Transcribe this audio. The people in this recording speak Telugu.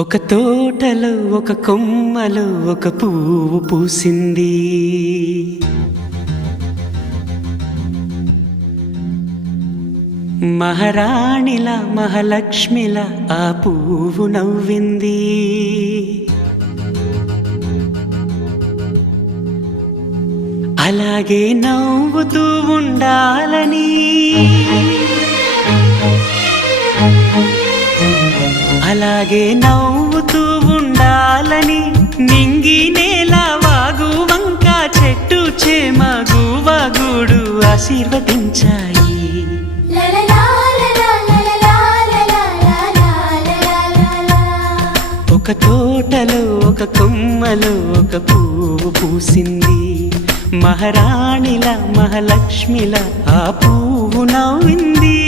ఒక తోటలో ఒక కొమ్మలో ఒక పువ్వు పూసింది. మహారాణిలా మహాలక్ష్మిలా ఆ పువ్వు నవ్వింది. అలాగే నవ్వుతూ ఉండాలని, అలాగే నవ్వుతూ ఉండాలని నింగి నేల వాగు వంక చెట్టు చేమ గువగూడు ఆశీర్వదించాయి. ఒక తోటలో ఒక కొమ్మలో ఒక పువ్వు పూసింది. మహారాణిలా మహాలక్ష్మిలా ఆ పువ్వు నవ్వింది.